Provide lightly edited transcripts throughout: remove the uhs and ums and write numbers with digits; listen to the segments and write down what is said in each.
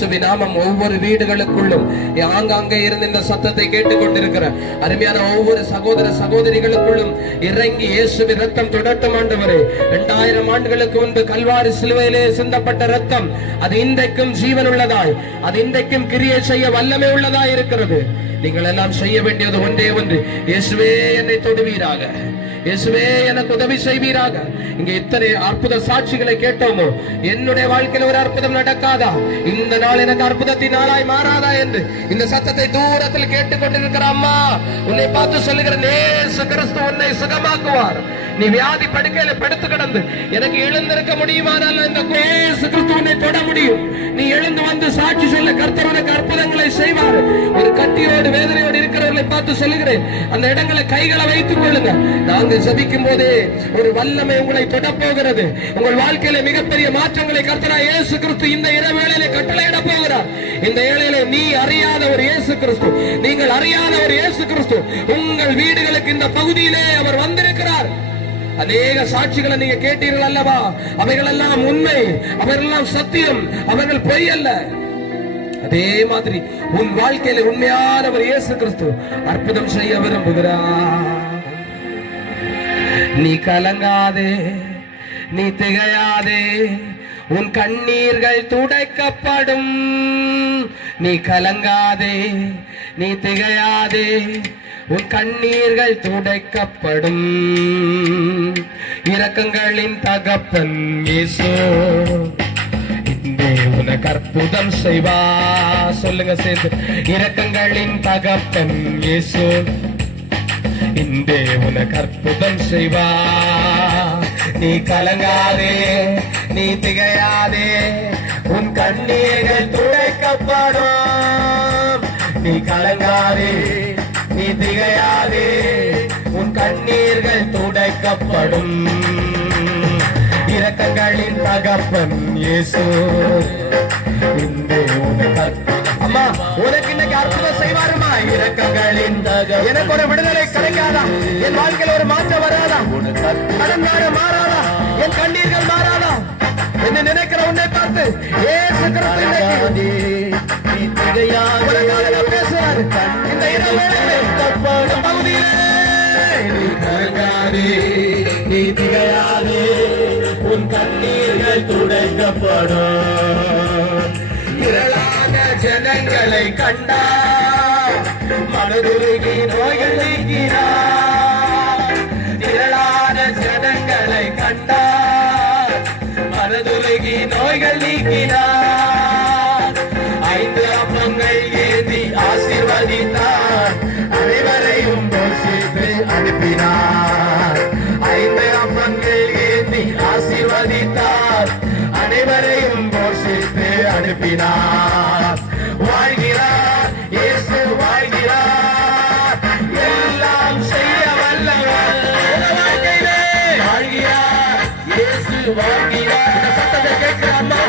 இயேசுவின் நாமம் ஒவ்வொரு வீடுகளுக்குள்ளும் ஆங்காங்கே இருந்து இந்த சத்தத்தை கேட்டுக்கொண்டிருக்கிற அருமையான ஒவ்வொரு சகோதர சகோதரிகளுக்குள்ளும் இறங்கி இயேசுவின் ரத்தம் தொடட்டும் ஆண்டவரே. 2000 ஆண்டுகளுக்கு முன்பு கல்வாரி சிலுவையிலே சிந்தப்பட்ட ரத்தம் அது இன்றைக்கும் ஜீவன் உள்ளதாய், அது இன்றைக்கும் கிரியை செய்ய வல்லமை உள்ளதாய் இருக்கிறது. நீங்கள் எல்லாம் செய்ய வேண்டியது ஒன்றே ஒன்று, இயேசுவே என்னை தொடுவீராக, இயேசுவே எனக்கு உதவி செய்வீராக. இங்க இத்தனை அற்புத சாட்சிகளை கேட்டோமோ, என்னுடைய வாழ்க்கையில் ஒரு அற்புதம் நடக்காதா, இந்த நாள் எனக்கு அற்புதத்தின் நாளாய் மாறாதா என்று இந்த சத்தத்தை தூரத்தில் கேட்டுக்கொண்டிருக்கிற அம்மா உன்னை பார்த்து சொல்லுகிற, இயேசு கிறிஸ்து உன்னை சுகமாக்குவார். நீ வியாதி படுக்கையில படுத்து கிடந்து எனக்கு எழுந்திருக்க முடியுமானால் இந்த இயேசு கிறிஸ்து உன்னை தொட முடியும். நீ எழுந்து வந்து சாட்சி சொல்ல கர்த்தர் உனக்கு அற்புதங்களை செய்வார். ஒரு கட்டியோடு வேதனையோடு இருக்கிறவர்களை பார்த்து சொல்லுகிறேன், அந்த இடங்களை கைகளை வைத்துக் கொள்ளுங்க. நாங்கள் ஜெபிக்கும் போதே ஒரு வல்லமை உங்களை தொடப்போகிறது. உங்கள் வாழ்க்கையில மிகப்பெரிய மாற்றங்களை கர்த்தராகிய இயேசு கிறிஸ்து இந்த இரவேளையிலே கட்டளையிட போகிறார். இந்த ஏழையிலே நீ அறியாத ஒரு இயேசு கிறிஸ்து, நீங்கள் அறியாத ஒரு இயேசு கிறிஸ்து உங்கள் வீடுகளுக்கு இந்த பகுதியிலே அவர் வந்திருக்கிறார். அநேக சாட்சிகளை நீங்க கேட்டீர்கள் அல்லவா? அவைகள் எல்லாம் உண்மை, அவைகள் எல்லாம் சத்தியம், அவர்கள் பொய் அல்ல. அதே மாதிரி உன் வாழ்க்கையில உண்மையானவர் இயேசு கிறிஸ்து அற்புதம் செய்ய விரும்புகிறார். நீ கலங்காதே, நீ திகையாதே, உன் கண்ணீர்கள் துடைக்கப்படும். நீ கலங்காதே, நீ திகையாதே, உன் கண்ணீர்கள் துடைக்கப்படும். இரக்கங்களின் தகப்பன் இயேசு உனக்கு அற்புதம் செய்வா. சொல்லுங்க சேர்ந்து, இரக்கங்களின் தகப்பன் இயேசு இன்றே உனக்கு அற்புதம் செய்வா. நீ கலங்காதே, நீ திகையாதே, உன் கண்ணீர்கள் துடைக்கப்படும். நீ கலங்காதே, நீ திகையாதே, உன் கண்ணீர்கள் துடைக்கப்படும். இரக்கங்களின் தகப்பன் இயேசு இன்றே உனக்கு அம்மா உனக்கு இன்னைக்கு அற்புதம் செய்வாருமா. இரக்கங்களின் தகப்பன். எனக்கு ஒரு விடுதலை கிடைக்காதா? என் வாழ்க்கையில் ஒரு மாற்றம் வராதா? கடன் மாறாதா? என் கண்ணீர்கள் மாறாதா? என்ன நினைக்கிற உன்னை பார்த்து இயேசு கிறிஸ்து பேசுவார். இந்த இரவேளையிலே பகுதியிலே நீ கலங்காதே, நீ திகையாதே, உன் கண்ணீர்கள் துடைக்கப்படும். திரளான ஜனங்களை கண்டார், மனதுருகி நோய்கள் நீக்கினார். திரளான ஜனங்களை கண்டார், மனதுருகி நோய்கள் நீக்கினார். 5 அப்பங்கள் ஏந்தி ஆசீர்வதித்தார், அனைவரையும் போஷித்து அனுப்பினார். 5 அப்பங்கள் ஏந்தி ஆசீர்வதித்தார், அனைவரையும் போஷித்து அனுப்பினார். வாழ்கிறார் இயேசு, வாழ்கிறார், எல்லாம் செய்ய வல்லவர். வாழ்க்கையிலே வாழ்கிறார் இயேசு, வாழ்கிறார். இந்த சத்தத்தை கேட்கிறாமா?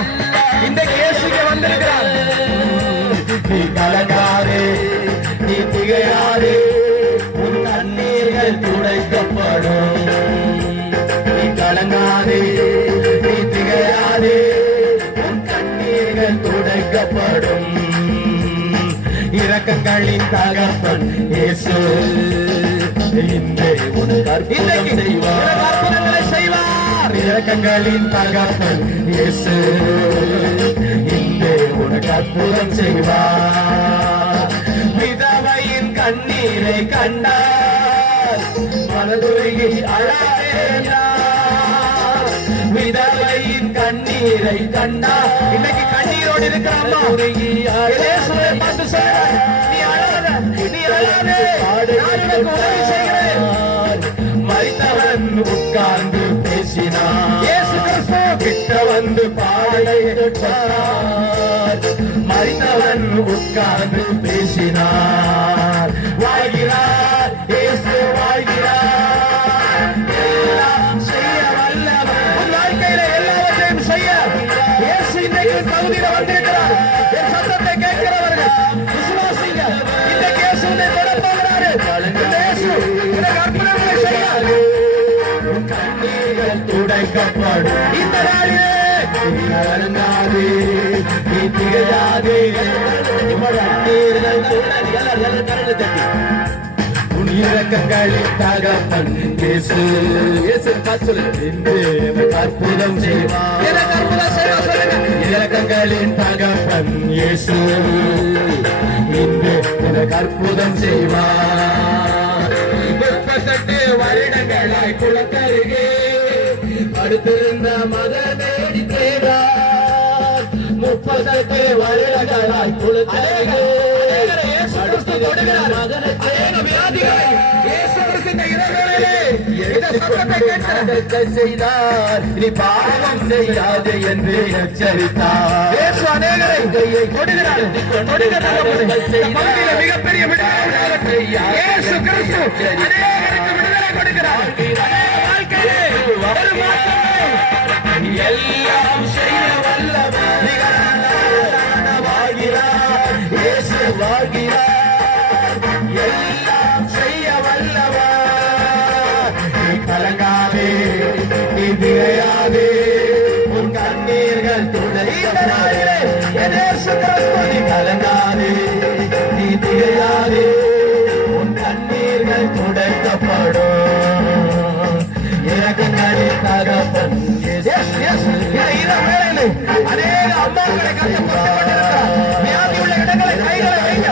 இந்த இயேசுக்கு வந்திருக்கிறார். நீ கலங்காதே, நீ திகையாதே, உன் கண்ணீர்கள் துடைக்கப்படும். நீ கலங்காதே, நீ திகையாதே, உன் கண்ணீர்கள் துடைக்கப்படும். இரக்கங்களின் தகப்பன் இயேசு இன்றே உனக்கு அற்புதம் செய்வார். இரக்கங்களின் தகப்பன் இயேசு இன்றே உனக்கு அற்புதம் செய்வார். விதவையின் கண்ணீரை கண்டார், மனதுருகி அழாதேனார். விதவையின் கண்ணீரை கண்டார். இன்னைக்கு கண்ணீரோடு இருக்கிற அம்மா இயேசுவை பார்த்து சொல்றார், நீ அழாத, நீ அழாத, நான் உனக்கு உதவி செய்கிறேன். மரித்தவன் உட்கார்ந்து பேசினார். இயேசு கிறிஸ்து கிட்ட வந்து பாடையிட்டார். மரித்தவன் உட்கார்ந்து பேசினார். வாழ்கிறார் இயேசு, வாழ்கிறார், எல்லாம் செய்ய வல்லவர். உன் வாழ்க்கையில எல்லாவற்றையும் செய்ய இயேசு இன்றைக்கு பகுதியில வந்திருக்கிறார். என் சத்தத்தை கேட்கிறவர்கள் விசுவாசிங்க. இன்றைக்கு இயேசு உன்னை தொட போகிறாரு. இந்த இயேசு உனக்கு அற்புதங்களை செய்யாது. உன் கண்ணீர்கள் துடைக்கப்படும். இந்த நாளிலே நீ கலங்காதே, நீ திகையாதே இரக்கங்களின் தகப்பன் இயேசு இயேசு சொல்லு இன்று அற்புதம் செய்வார் இரக்கங்களின் தகப்பன் இயேசு இன்று எனக்கு அற்புதம் செய்வார் 38 வருடங்களாய் குளத்தருகே அடுத்திருந்த மதமேடி தேடார் 38 வருடங்களாய் குளத்தருகே செய்தார் நீ பாவம் செய்யாது என்று எச்சரித்தார் மிகப்பெரிய எல்லாம் செய்ய வல்லவாகிறார் எல்லாம் செய்ய வல்லவா நீ கலங்காதே நீ திகையாதே உன் கண்ணீர்கள் துடைக்கிறாரே நீ கலங்காதே நீ திகையாதே உன் கண்ணீர்கள் துடைக்கப்படும் இரக்கங்களின் தகப்பன் அநேக அம்மாக்களை வியாதியுள்ள இடங்களை கைகளை வைங்க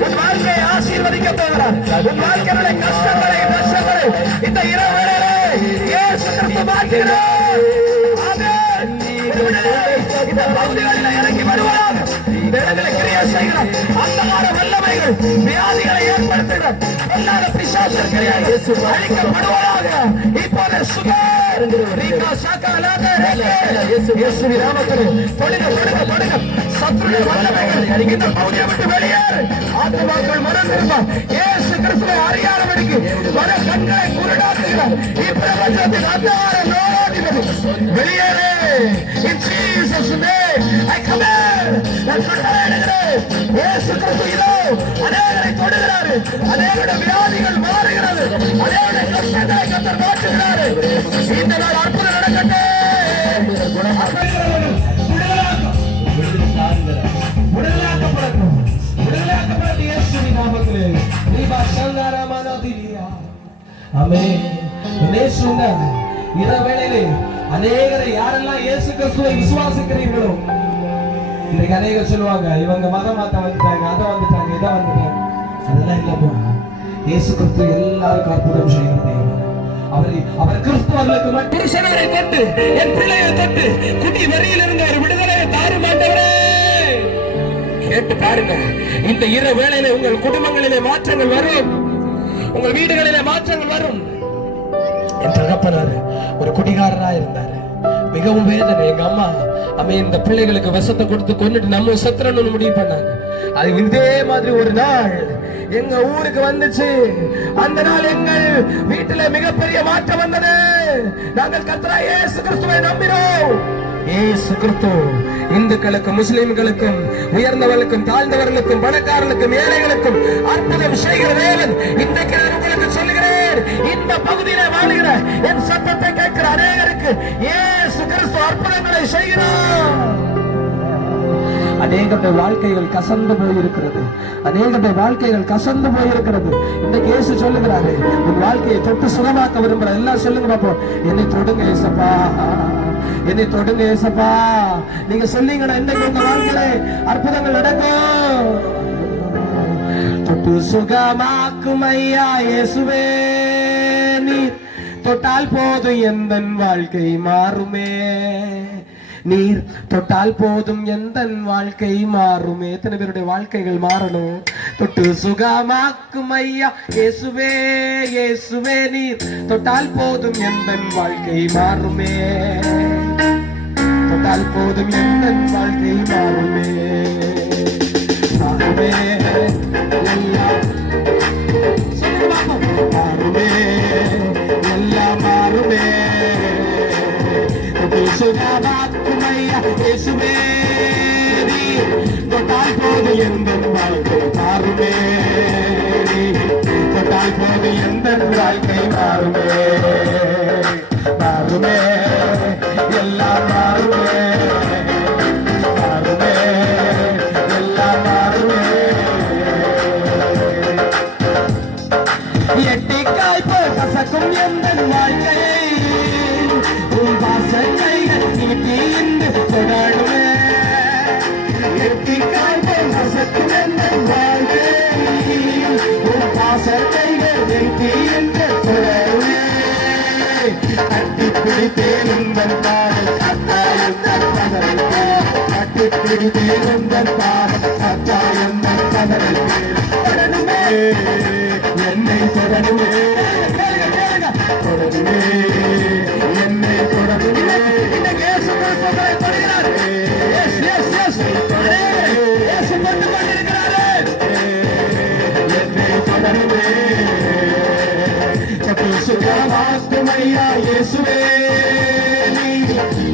உன் வாழ்க்கையை ஆசீர்வதிக்க போகிறார் உன் வாழ்க்கையினுடைய கஷ்டங்களை நஷ்டங்களை இந்த இரவு வேளையிலே இயேசு கிறிஸ்து மாற்றுகிறார் இந்த பகுதிகளில் இறங்கி வருவார் இடங்களை கிரியை செய்கிறார் அந்தமான வல்லமைகள் வியாதிகளை ஏற்படுத்துகிறார் எல்லார பிசாசுகள் அழிக்கப்படுவதாக இப்போது சுகர் இயேசுவின் நாமத்தில் தொடுங்க சத்துருடைய வல்லமைகள் இந்த பகுதியை விட்டு வெளியேறு ஆத்துமாக்கள் மனம் திரும்ப இயேசு கிறிஸ்துவை அறியாதபடிக்கு மன கண்களை குருடாக்குகிறார் இப்பிரபஞ்சத்தின் அந்தார நோயாதிபதி வெளியேறு in Jesus name I command நான் கட்டளையிடுகிறேன் இயேசு கிறிஸ்து இதோ அநேகரை தொடுகிறார் அநேகருடைய வியாதிகள் மாறுகிறது அநேகருடைய கஷ்டங்களை கர்த்தர் மாற்றுகிறார் இந்த நாள் அற்புதம் நடக்கட்டும் இரவேளையிலே அநேகரை யாரெல்லாம் இயேசு கிறிஸ்துவை விசுவாசிக்கிறீர்களோ இன்னைக்கு அநேகர் சொல்லுவாங்க இவங்க மதம் மாத்த வந்துட்டாங்க அதை வந்துட்டாங்க இதை வந்துட்டாங்க அதெல்லாம் இல்லப்பா இயேசு கிறிஸ்து எல்லாருக்கும் அற்புதம் செய்கிறது அவர் கிறிஸ்துவர்களுக்கு புருஷனரை தொட்டு என் பிள்ளையை தொட்டு குடி வரியில் இருந்த ஒரு விடுதலையை தாரும் ஆண்டவரே கேட்டு பாருங்க இந்த இரவு வேளையிலே உங்கள் குடும்பங்களிலே மாற்றங்கள் வரும் உங்கள் வீடுகளிலே மாற்றங்கள் வரும் என் தகப்பனாரு ஒரு குடிகாரனா இருந்தாரு மிகவும் வேதனை எங்க அம்மா இந்த பிள்ளைகளுக்கு விஷத்தை கொடுத்து கொண்டுட்டு நம்ம சத்திரன்னு முடிவு பண்ணாங்க அது இதே மாதிரி ஒரு நாள் எங்க ஊருக்கு வந்துச்சு அந்த நாள் எங்கள் வீட்டுல மிகப்பெரிய மாற்றம் வந்தது நாங்கள் கர்த்தராகிய இயேசு கிறிஸ்துவை நம்பினோம் இயேசு கிறிஸ்து இந்துக்களுக்கும் முஸ்லிம்களுக்கும் உயர்ந்தவர்களுக்கும் தாழ்ந்தவர்களுக்கும் பணக்காரர்களுக்கும் ஏழைகளுக்கும் அற்புதம் செய்கிற தேவன் இன்றைக்கு நான் உங்களுக்கு சொல்லுகிறேன் இந்த பகுதியில வாழ்கிற என் சத்தத்தை கேட்கிற அநேகருக்கு இயேசு கிறிஸ்து அற்புதங்களை செய்கிறார் அநேகருடைய வாழ்க்கைகள் கசந்து போயிருக்கிறது அநேகருடைய வாழ்க்கைகள் கசந்து போயிருக்கிறது இன்றைக்கு இயேசு சொல்லுகிறாரு உன் வாழ்க்கையை தொட்டு சுகமாக்க விரும்புற எல்லாம் சொல்லுங்க பாப்போம் என்னை தொடுங்க ஏசப்பா என்னை தொடுங்க ஏசப்பா நீங்க சொல்லிங்கன்னா இன்னைக்கு உங்க வாழ்க்கையில அற்புதங்கள் நடக்கும் தொட்டு சுகமாக்கும் ஐயா இயேசுவே நீர் தொட்டால் போதும் எந்தன் வாழ்க்கை மாறுமே நீர் தொட்டால் போதும் எந்த வாழ்க்கை மாறுமே எத்தனை பேருடைய வாழ்க்கைகள் மாறணும் தொட்டு சுகமாக்கும் ஐயா இயேசுவே இயேசுவே நீர் தொட்டால் போதும் எந்த வாழ்க்கை மாறுமே தொட்டால் போதும் எந்த வாழ்க்கை மாறுமே மாறுமே எல்லாம் மாறுமே எல்லாம் மாறுமே சுகமாக்கும் ஐயா இயேசுவே நீர் தொட்டால் போது எந்த வாழ்க்கை மாறுமே தொட்டால் போது எந்த வாழ்க்கை மாறுமே மாறுமே எல்லாம் மாறுமே எங்கள் வாழ்வில் உன் பாசத்தைகள் வைத்து என்று தொடர்வே கட்டிப்பிடித்தேன் உங்கள் பாடல் கட்டாயம் கட்டிப்பிடித்தேன் உங்கள் பாடல் கட்டாயம் தொடருமே என்னை தொடருமே தொடருமே என்னை தொடருமே இன்னைக்கு இயேசு கிறிஸ்துவை தொடர்கிறார். எஸ் எஸ் எஸ் இயேசு வந்து கொண்டிருக்கிறார். என்னை தொடருமே சுகமாக்குமையா இயேசுவே நீ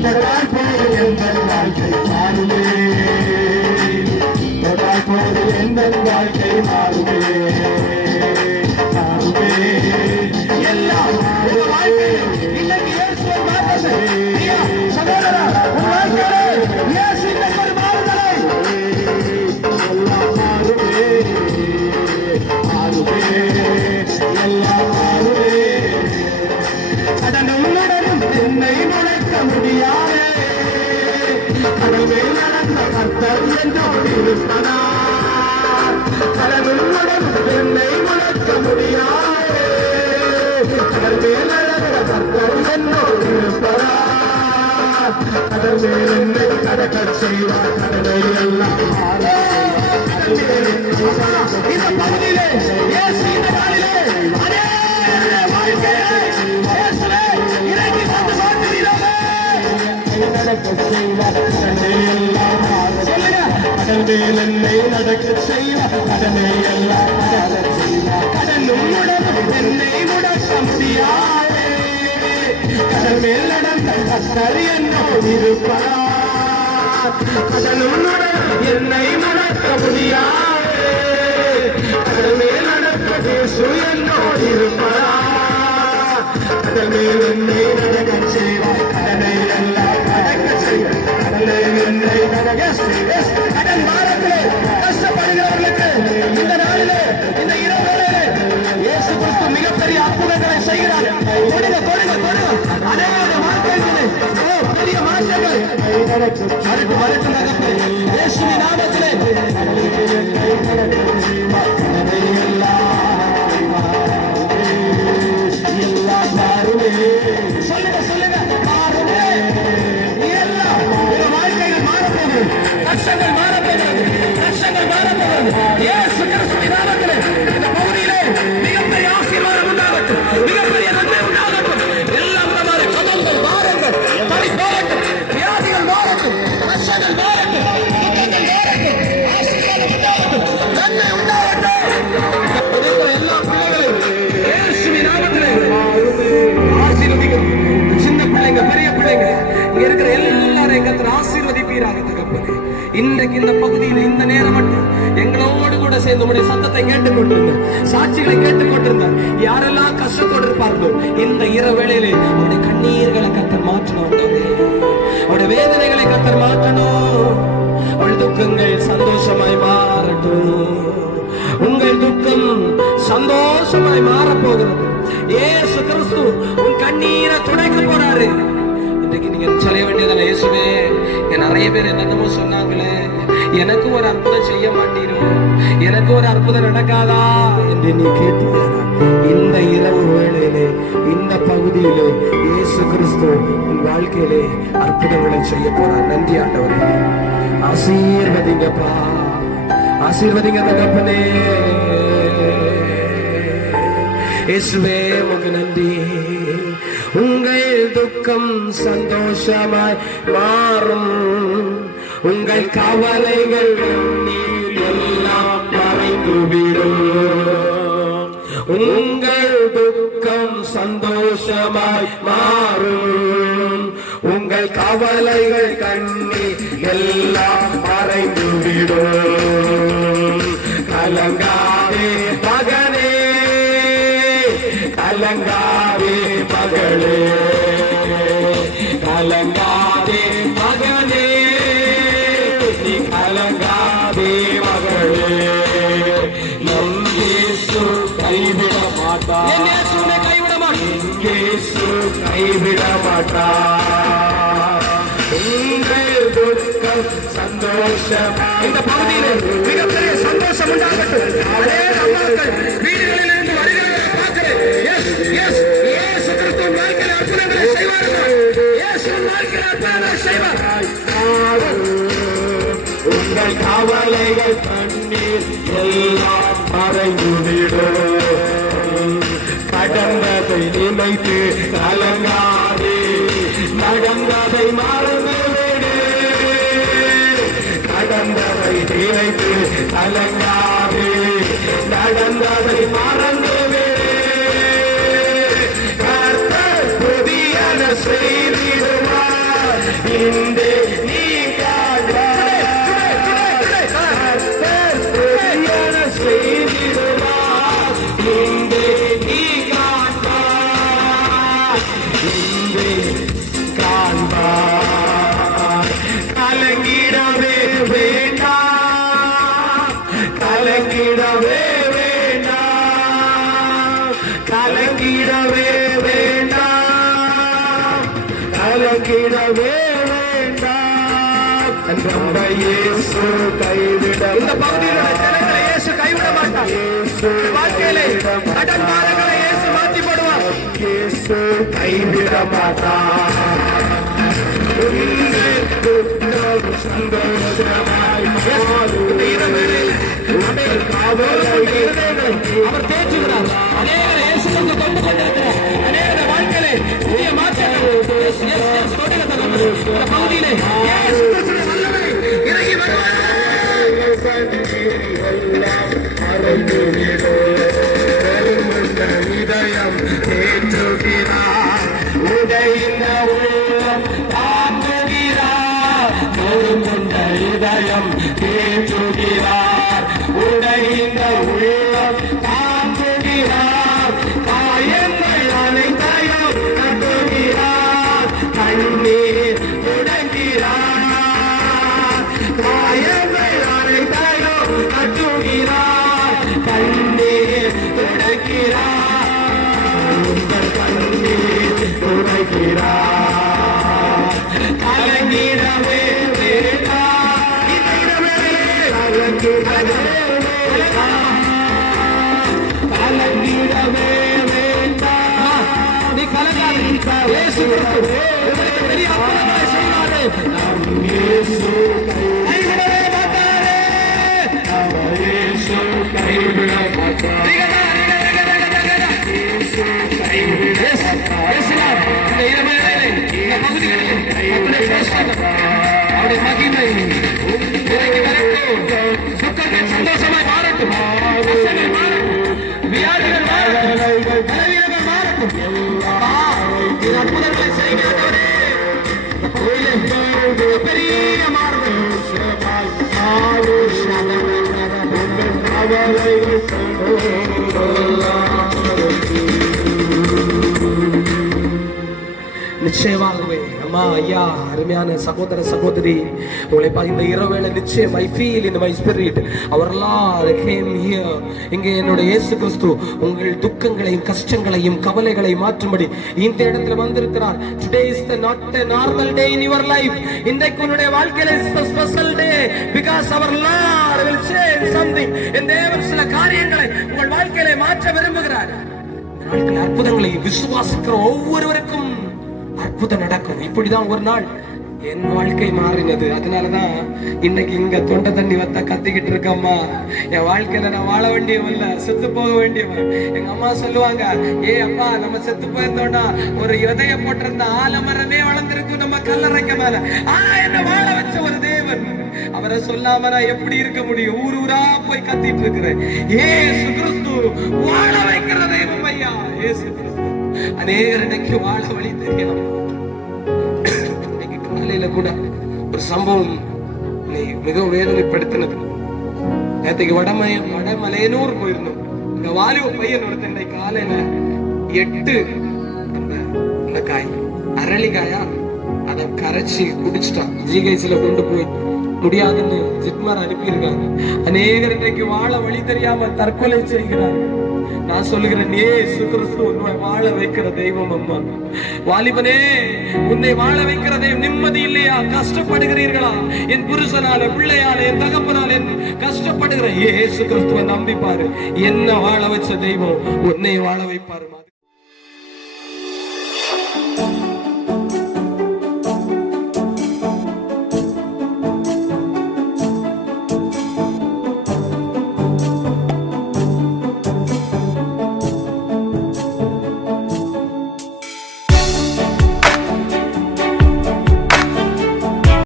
தொடால் போது எங்கள் வாழ்க்கை மாறுமே தொடால் போது எங்கள் வாழ்க்கை மாறுமே மாறுமே எல்லாம் உங்க வாழ்க்கையில் இன்னைக்கு இயேசுவை மாறுதல் ஐயா சகோதரா உன் வாழ்க்கையிலே இயேசு இன்னைக்கு ஒரு மாறுதலை எல்லாம் மாறுமே மாறுமே எல்லாம் மாறுமே கடந்த உன்னுடனும் என்னை நுழைக்க முடியாதே கடல் மேல் நடந்த கர்த்தர் என்னோடு இருப்பதால் கடல் உன்னுடன் என்னை நுழைக்க முடியாதே கடல் மேல் நடந்த கர்த்தர் என்னோடு இருப்பதால் கடல் மேல் என்னை கடக்கச் செய்வார் கடலை எல்லாம் கடல் மேல் இந்த பகுதியிலே இயேசு இந்த நாளிலே அநேக வாழ்க்கையை இயேசுவே இறங்கி வந்து மாற்றுகிறாரே நடக்கச் செய்வார் கடலை எல்லாம் சொல்லுங்க கடல் மேல் என்னை நடக்கச் செய்வார் கடலை எல்லாம் நடக்கச் செய்வார் கடல் உன்னுடன் என்னை முடக்க முடியாதே கடல் மேல் நடந்த கர்த்தர் என்னோடு இருப்பார் கடல் உன்னுடன் என்னை முடக்க முடியாதே கடல் மேல் நடந்த இயேசு என்னோடு இருப்பார் கடல் மேல் என்னை நடக்கச் செய்வார் கடலை எல்லாம் நடக்கச் செய்வார் கடலை என்னை நடக்கச் செய்வார் கடன் வாரத்திலே கஷ்டப்படுகிறவர்களுக்கு இந்த நாளிலே இந்த இரவிலே இயேசு கிறிஸ்து மிகப்பெரிய அற்புதங்களை செய்கிறார். கொடுங்க கொடுங்க கொடுங்க அநேக வாழ்க்கைகளிலே பெரிய மாற்றங்கள் வரட்டும் வரட்டும் தகப்பனே இயேசுவின் நாமத்திலே எல்லாம் மாறுமே சொல்லுங்க சொல்லுங்க மாறுமே எல்லாம் உங்க வாழ்க்கைகள் மாறப்போகுது கஷ்டங்கள் மாறப்போகிறது கஷ்டங்கள் மாறப்போகிறது இயேசு கிறிஸ்துவின் நாமத்திலே இந்த பகுதியிலே மிகப்பெரிய ஆசீர்வாதம் உண்டாகட்டும் மிகப்பெரிய நன்மை உண்டாகட்டும் எல்லாம் விதமான கதவுகள் மாறுங்கள் தடை போகட்டும் வியாதிகள் மாறட்டும் கஷ்டங்கள் மாறட்டும் துக்கங்கள் மாறட்டும் ஆசீர்வாதம் உண்டாகட்டும் நன்மை உண்டாகட்டும் எல்லா பிள்ளைகளையும் இயேசுவின் நாமத்திலே ஆசீர்வதிக்கிறோம். சின்ன பிள்ளைங்க பெரிய பிள்ளைங்க இங்க இருக்கிற எல்லாரையும் கர்த்தர் ஆசீர்வதிப்பீராக தகப்பனே. இன்றைக்கு இந்த பகுதியில் இந்த நேரம் மட்டும் எங்களோடு கூட சேர்ந்து உடைய சத்தத்தை கேட்டுக்கொண்டிருந்த சாட்சிகளை கேட்டுக்கொண்டிருந்த யாரெல்லாம் கஷ்டத்தோடு இருப்பார்களோ இந்த இரவு வேளையிலே அவருடைய கண்ணீர்களை கர்த்தர் மாற்றணும் அவருடைய வேதனைகளை கர்த்தர் மாற்றணும் அவருடைய துக்கங்கள் சந்தோஷமாய் மாறட்டும் உங்கள் துக்கம் சந்தோஷமாய் மாறப்போகிறது. இயேசு கிறிஸ்து உன் கண்ணீரை துடைக்க போறாரு. இன்றைக்கு நீங்க சொல்ல வேண்டியதில்லை இயேசுவே நிறைய பேர் என்னென்னமோ சொன்னாங்களே எனக்கு ஒரு அற்புதம் செய்ய மாட்டீரோ எனக்கு ஒரு அற்புதம் நடக்காதா என்று நீ கேட்டீங்கன்னா இந்த இரவு வேளையிலே இந்த பகுதியிலே இயேசு கிறிஸ்து உன் வாழ்க்கையிலே அற்புதங்களை செய்ய போறார். நன்றி ஆண்டவரே ஆசீர்வதிங்கப்பா ஆசீர்வதிங்க தகப்பனே இயேசுவே உமக்கு நன்றி. உங்கள் துக்கம் சந்தோஷமாய் மாறும் உங்கள் கவலைகள் நீர் எல்லாம் மறைந்துவிடும் உங்கள் துக்கம் சந்தோஷமாய் மாறும் உங்கள் கவலைகள் கண்ணீர் எல்லாம் மறைந்துவிடும். கலங்காதே மகனே கலங்காதே மகளே கலங்காதே மகனே நீ கலங்காதே மகளே நம் இயேசு கைவிட மாட்டார். இயேசுவை கைவிட மாட்டார். இயேசு கைவிட மாட்டார். உங்கள் துக்கம் சந்தோஷம் இந்த பகுதியில் மிகப்பெரிய சந்தோஷம் எல்லாம் மறைந்துவிடும். கடந்ததை நினைத்து கலங்காதே, நடந்ததை மறந்துவிடு. கடந்ததை நினைத்து கலங்காதே, நடந்ததை மறந்துவிடு. கர்த்தர் புதியன செய்திடுவார், இன்றே நீ காண்பாய். கர்த்தர் புதியன செய்திடுவார், இன்றே நீ காண்பாய். இன்றே காண்பாய். கலங்கிடவே வேண்டாம், கலங்கிடவே வேண்டாம், கலங்கிடவே வேண்டாம், கலங்கிடவே வேண்டாம். நம்ம இயேசு கைவிட இந்த பகுதியில் ஜனங்களை இயேசு கைவிட மாட்டார். இயேசு வாழ்க்கையிலே கடன் பாரங்களை இயேசு மாற்றி போடுவார். இயேசு கைவிட மாட்டார். அவர் தேற்றுகிறார். அநேகரை இயேசுவுக்கு கொண்டு கொண்டிருக்கிறார். அநேகரை வாழ்க்கையிலே புதிய மாற்றங்கள் இந்த பகுதியிலே இயேசு கிறிஸ்துவின் வல்லமை இறங்கி வருவார். இதயம் தேற்றுகிறார், உடைந்த உள்ளம் தாங்குகிறார். நொறுங்குண்ட இதயம் தேற்றுகிறார், உடைந்த உள்ளம் தாங்குகிறார். காயங்கள் அனைத்தையும் கட்டுகிறார், கண்ணீர் துடைக்கிறார். காயங்கள் அனைத்தையும் கட்டுகிறார், கண்ணீர் துடைக்கிறார். உங்கள் கண்ணீர் துடைக்கிறார். கலங்கிடவே வேண்டாம், கலங்கிடவே வேண்டாம். நீ கலங்காதே. இயேசு கிறிஸ்து உங்களுக்கு பெரிய அற்புதங்களை செய்வாரே. நம் இயேசு கைவிடவே மாட்டாரே. நம்ம இயேசு கைவிட மாட்டார். இயேசு கைவிட மாட்டார். இந்த இரவுகளிலே, இந்த பகுதிகளிலே அவருடைய பிரசன்னம், அவருடைய மகிமை இறங்கி வரட்டும். துக்கங்கள் சந்தோஷமாய் மாறட்டும், கஷ்டங்கள் மாறட்டும், வியாதிகள் மாறட்டும், பலவீனங்கள் மாறட்டும். இது அற்புதங்களை செய்கிறவரே, பெரிய மாறுதல். நிச்சயமாகவே அம்மா ஐயா அருமையான சகோதர சகோதரி உங்களை இந்த இரவேளை நிச்சயம் I feel in my spirit அவர் எல்லாரும் came here. இங்கே என்னுடைய இயேசு கிறிஸ்து உங்கள் துக்கங்களையும் கஷ்டங்களையும் கவலைகளை மாற்றும்படி இந்த இடத்துல வந்திருக்கிறார். Today is not a normal day in your life. இன்றைக்கு உன்னுடைய வாழ்க்கையில is a special day because our Lord will change something. இந்த தேவன் சில காரியங்களை உங்கள் வாழ்க்கையில மாற்ற விரும்புகிறார். நாட்கள் அற்புதங்களை விசுவாசிக்கிற ஒவ்வொருவருக்கும் அற்புதம் நடக்கும். இப்படிதான் ஒரு நாள் என் வாழ்க்கை மாறினது. அதனாலதான் இன்னைக்கு இங்க தொண்டை தண்ணி வத்த கத்திக்கிட்டு இருக்கம்மா. என் வாழ்க்கையில நான் வாழ வேண்டியவன் இல்ல, செத்து போக வேண்டியவன். எங்க அம்மா சொல்லுவாங்க, ஏ அப்பா நம்ம செத்து போயிருந்தோம்னா ஒரு இதய போட்டிருந்த ஆலமரமே வளர்ந்திருக்கும் நம்ம கல்லறைக்க மேல. ஆனா என்ன வாழ வச்ச ஒரு தேவன், அவரை சொல்லாம நான் எப்படி இருக்க முடியும்? ஊர் ஊரா போய் கத்திட்டு இருக்கிறேன். ஏசு கிறிஸ்து வாழ வைக்கிற தெய்வம் ஐயா. ஏசு கிறிஸ்து அநேகர் இன்னைக்கு வாழ வழி தெரியும். இன்னைக்கு காலையில கூட ஒரு சம்பவம் மிகவும் வேதனைப்படுத்தினது. நேற்றுக்கு வடமலையனூர் போயிருந்தோம். இந்த வாலிப பையன் ஒருத்தன் காலையில 8 அந்த காய் அரளிக்காயா அதை கரைச்சி குடிச்சிட்டான். ஜிஹெச்ல கொண்டு போய் முடியாதுன்னு ஜிப்மர் அனுப்பியிருக்காங்க. அநேகர் இன்றைக்கு வாழ வழி தெரியாம தற்கொலை செய்கிறார்கள். நான் சொல்லுகிறேன், இயேசு கிறிஸ்து உன்னை வாழ வைக்கிற தெய்வம் அம்மா. வாலிபனே, உன்னை வாழ வைக்கிற தெய்வம். நிம்மதி இல்லையா? கஷ்டப்படுகிறீர்களா? என் புருஷனால, பிள்ளையால, என் தகப்பனால கஷ்டப்படுகிற இயேசு கிறிஸ்துவை நம்பிப்பாரு. என்ன வாழ வச்ச தெய்வம் உன்னை வாழ வைப்பாரு.